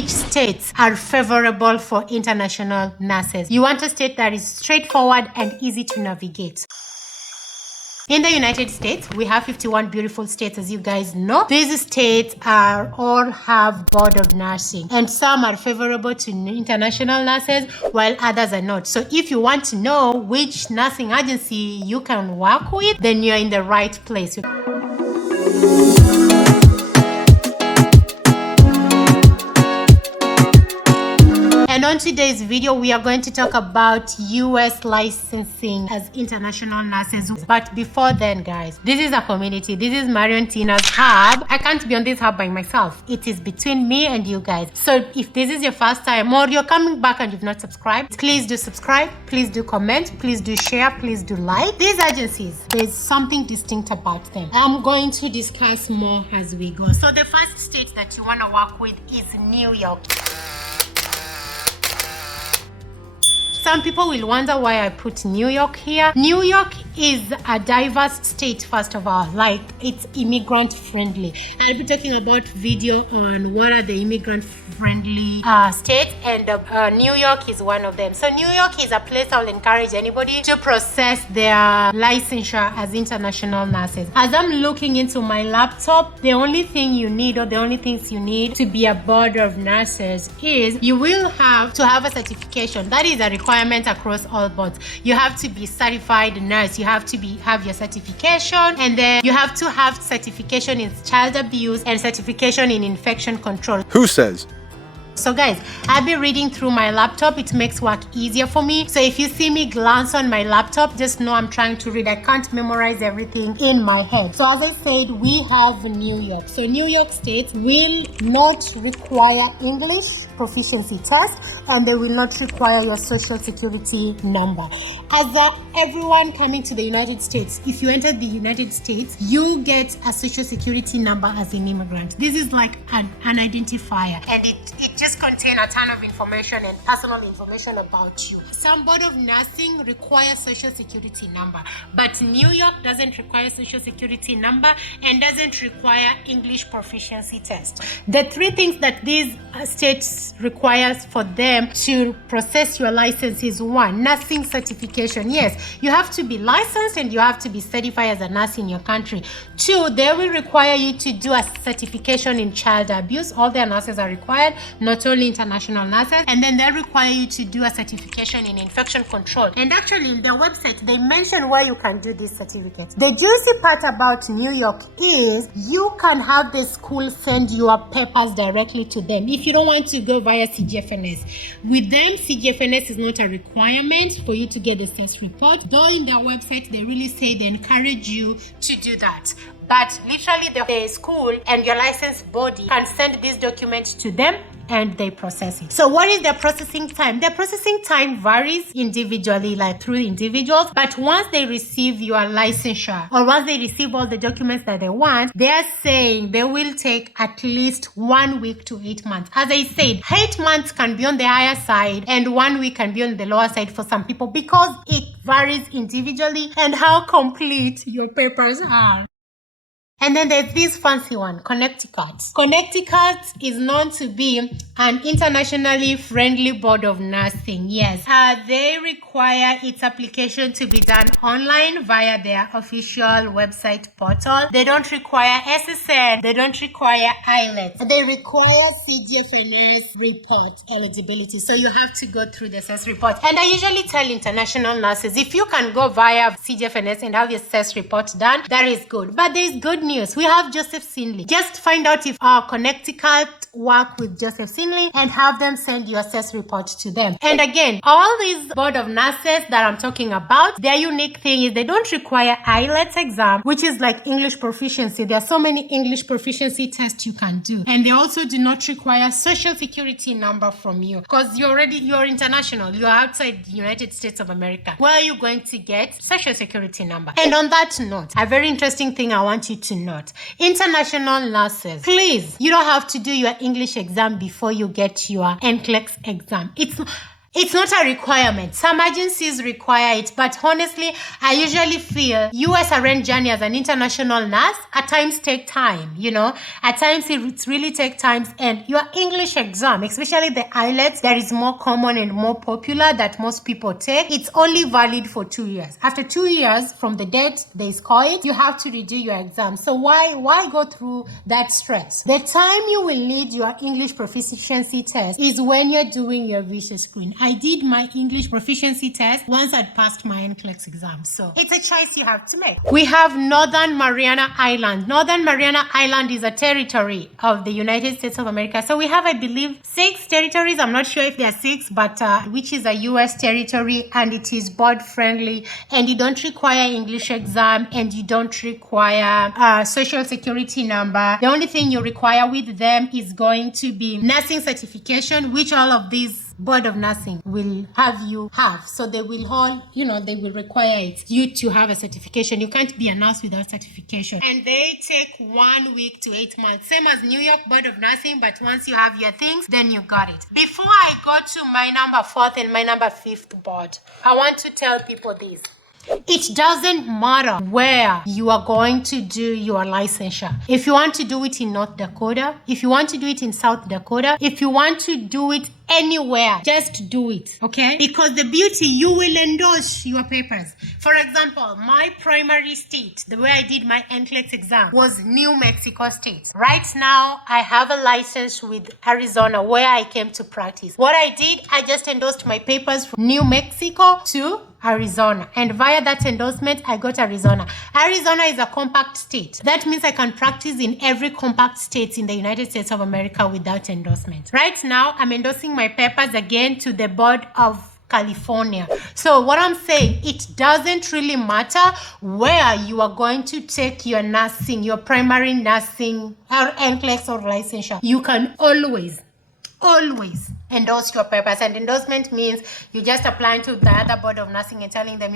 which states are favorable for international nurses. You want a state that is straightforward and easy to navigate. In the United States, we have 51 beautiful states, as you guys know. These states all have board of nursing, and some are favorable to international nurses while others are not. So if you want to know which nursing agency you can work with, then you're in the right place. And on today's video, we are going to talk about US licensing as international nurses. But before then, guys, this is a community. This is Mariana's hub. I can't be on this hub by myself. It is between me and you guys. So if this is your first time or you're coming back and you've not subscribed, please do subscribe. Please do comment. Please do share. Please do like. These agencies, there's something distinct about them. I'm going to discuss more as we go. So the first state that you want to work with is New York. Some people will wonder why I put New York here. New York is a diverse state, first of all. Like, it's immigrant friendly. I'll be talking about video on what are the immigrant friendly states, and New York is one of them. So New York is a place I'll encourage anybody to process their licensure as international nurses. As I'm looking into my laptop, the only thing you need, or the only things you need to be a board of nurses, is you will have to have a certification. That is a requirement across all boards. You have to be certified nurse. You have to have your certification, and then you have to have certification in child abuse and certification in infection control. Who says? So guys, I'll be reading through my laptop. It makes work easier for me. So if you see me glance on my laptop, just know I'm trying to read. I can't memorize everything in my head. So as I said, we have New York. So New York State will not require English proficiency test, and they will not require your social security number. As everyone coming to the United States, if you enter the United States, you get a social security number as an immigrant. This is like an identifier, and it just contains a ton of information and personal information about you. Some board of nursing requires social security number, but New York doesn't require social security number and doesn't require English proficiency test. The three things that these states requires for them to process your license is: one, nursing certification. Yes, you have to be licensed and you have to be certified as a nurse in your country. Two, they will require you to do a certification in child abuse. All their nurses are required, not only international nurses. And then they require you to do a certification in infection control. And actually, in their website, they mention where you can do these certificates. The juicy part about New York is you can have the school send your papers directly to them if you don't want to go via CGFNs. With them, CGFNs is not a requirement for you to get the test report, though in their website they really say they encourage you to do that. But literally the school and your license body can send these documents to them and they process it. So what is the processing time? The processing time varies individually, like through individuals, but once they receive your licensure, or once they receive all the documents that they want, they are saying they will take at least 1 week to 8 months. As I said, 8 months can be on the higher side and 1 week can be on the lower side for some people, because it varies individually and how complete your papers are. And then there's this fancy one, Connecticut. Connecticut is known to be an internationally friendly board of nursing. Yes, they require its application to be done online via their official website portal. They don't require SSN. They don't require IELTS. They require CGFNs report eligibility. So you have to go through the CES report. And I usually tell international nurses, if you can go via CGFNs and have your CES report done, that is good. But there is good news. We have Joseph Sinley. Just find out if our Connecticut work with Joseph Sinley and have them send your CES report to them. And again, all these board of nurses that I'm talking about, their unique thing is they don't require IELTS exam, which is like English proficiency. There are so many English proficiency tests you can do. And they also do not require social security number from you, because you're international. You're outside the United States of America. Where are you going to get social security number? And on that note, a very interesting thing I want you to note. International nurses, please, you don't have to do your English exam before you get your NCLEX exam. It's not a requirement. Some agencies require it, but honestly, I usually feel USRN journey as an international nurse at times take time, At times it really takes time, and your English exam, especially the IELTS, that is more common and more popular that most people take, it's only valid for 2 years. After 2 years from the date they score it, you have to redo your exam. So why go through that stress? The time you will need your English proficiency test is when you're doing your visual screen. I did my English proficiency test once I'd passed my NCLEX exam. So it's a choice you have to make. We have Northern Mariana Island. Northern Mariana Island is a territory of the United States of America. So we have, I believe, 6 territories. I'm not sure if there are 6, but which is a US territory, and it is board friendly, and you don't require English exam, and you don't require a social security number. The only thing you require with them is going to be nursing certification, which all of these Board of Nursing will have you have. So they will all, they will require you to have a certification. You can't be a nurse without certification. And they take 1 week to 8 months. Same as New York Board of Nursing, but once you have your things, then you got it. Before I go to my number 4th and my number 5th board, I want to tell people this. It doesn't matter where you are going to do your licensure. If you want to do it in North Dakota, if you want to do it in South Dakota, if you want to do it anywhere, just do it, okay? Because the beauty, you will endorse your papers. For example, my primary state, the way I did my NCLEX exam, was New Mexico State. Right now, I have a license with Arizona where I came to practice. What I did, I just endorsed my papers from New Mexico to Arizona, and via that endorsement I got Arizona. Arizona is a compact state. That means I can practice in every compact state in the United States of America without endorsement. Right now I'm endorsing my papers again to the board of California. So what I'm saying, it doesn't really matter where you are going to take your nursing, your primary nursing or NCLEX or licensure. You can always endorse your papers. And endorsement means you just applying to the other board of nursing and telling them,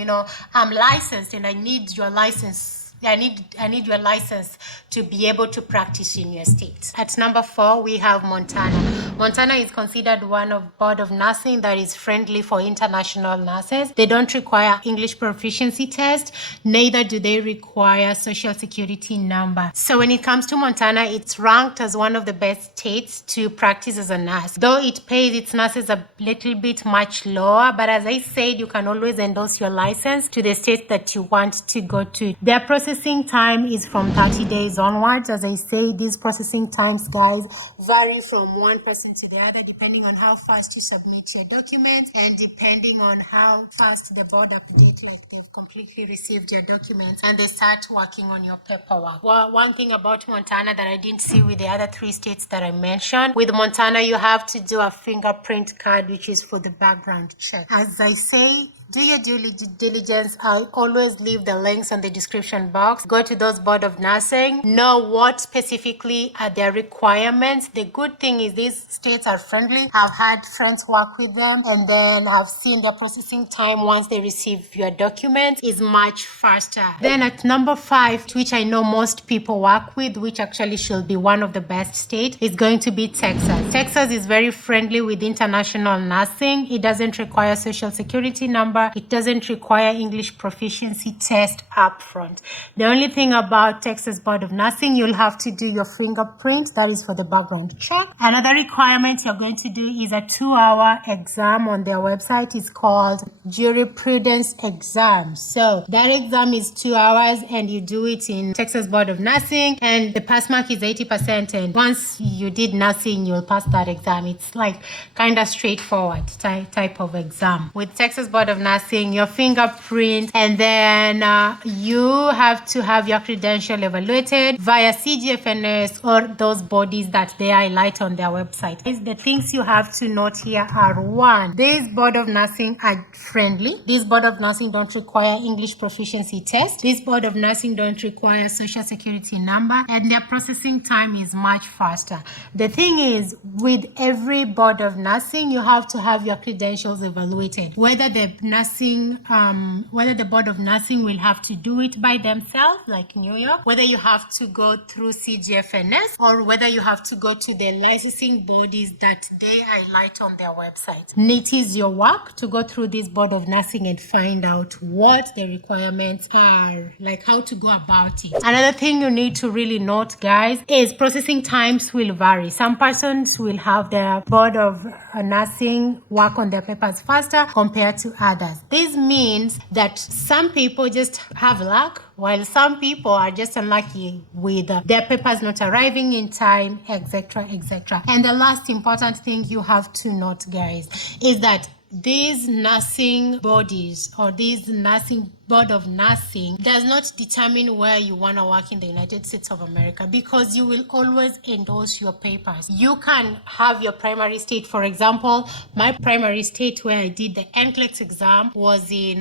I'm licensed and I need your license. I need your license to be able to practice in your state. At number 4, we have Montana. Montana is considered one of board of nursing that is friendly for international nurses. They don't require English proficiency test, neither do they require social security number. So when it comes to Montana, it's ranked as one of the best states to practice as a nurse. Though it pays its nurses a little bit much lower, but as I said, you can always endorse your license to the state that you want to go to. Their processing time is from 30 days onwards. As I say, these processing times, guys, vary from one person to the other depending on how fast you submit your documents and depending on how fast the board update, like they've completely received your documents and they start working on your paperwork. Well, one thing about Montana that I didn't see with the other 3 states that I mentioned, with Montana you have to do a fingerprint card, which is for the background check. As I say, do your due diligence. I always leave the links on the description box. Go to those board of nursing. Know what specifically are their requirements. The good thing is these states are friendly. I've had friends work with them and then I've seen their processing time once they receive your documents is much faster. Then at number 5, which I know most people work with, which actually should be one of the best states, is going to be Texas. Texas is very friendly with international nursing. It doesn't require social security number. It doesn't require English proficiency test up front. The only thing about Texas Board of Nursing, you'll have to do your fingerprint. That is for the background check. Another requirement you're going to do is a 2-hour exam on their website. It's called jurisprudence exam. So that exam is 2 hours and you do it in Texas Board of Nursing and the pass mark is 80%. And once you did nursing, you'll pass that exam. It's like kind of straightforward type of exam. With Texas Board of Nursing, your fingerprint, and then you have to have your credential evaluated via CGFNs or those bodies that they highlight on their website. The things you have to note here are: 1, these board of nursing are friendly. These board of nursing don't require English proficiency test. This board of nursing don't require social security number, and their processing time is much faster. The thing is, with every board of nursing, you have to have your credentials evaluated, whether the nursing, whether the board of nursing will have to do it by themselves, like New York, whether you have to go through CGFNs, or whether you have to go to the licensing bodies that they highlight on their website. It is your work to go through this board of nursing and find out what the requirements are, like how to go about it. Another thing you need to really note, guys, is processing times will vary. Some persons will have their board of nursing work on their papers faster compared to others. This means that some people just have luck, while some people are just unlucky with their papers not arriving in time, etc., etc. And the last important thing you have to note, guys, is that these nursing bodies or these nursing board of nursing does not determine where you want to work in the United States of America, because you will always endorse your papers. You can have your primary state. For example, my primary state where I did the NCLEX exam was in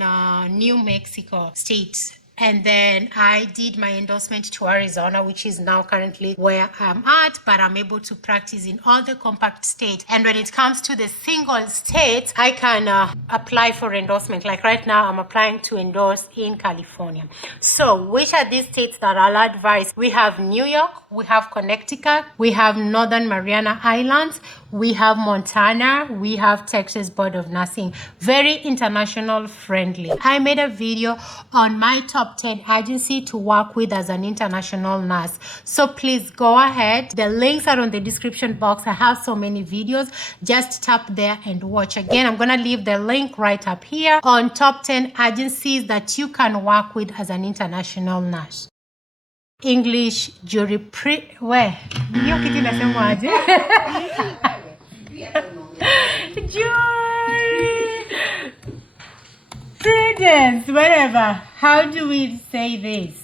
New Mexico state. And then I did my endorsement to Arizona, which is now currently where I'm at, but I'm able to practice in all the compact states. And when it comes to the single states, I can apply for endorsement. Like right now, I'm applying to endorse in California. So which are these states that I'll advise? We have New York, we have Connecticut, we have Northern Mariana Islands, we have Montana, we have Texas Board of Nursing. Very international friendly. I made a video on my top 10 agency to work with as an international nurse. So please go ahead. The links are on the description box. I have so many videos. Just tap there and watch. Again, I'm going to leave the link right up here on top 10 agencies that you can work with as an international nurse. English jury where? Jury prudence, whatever. How do we say this?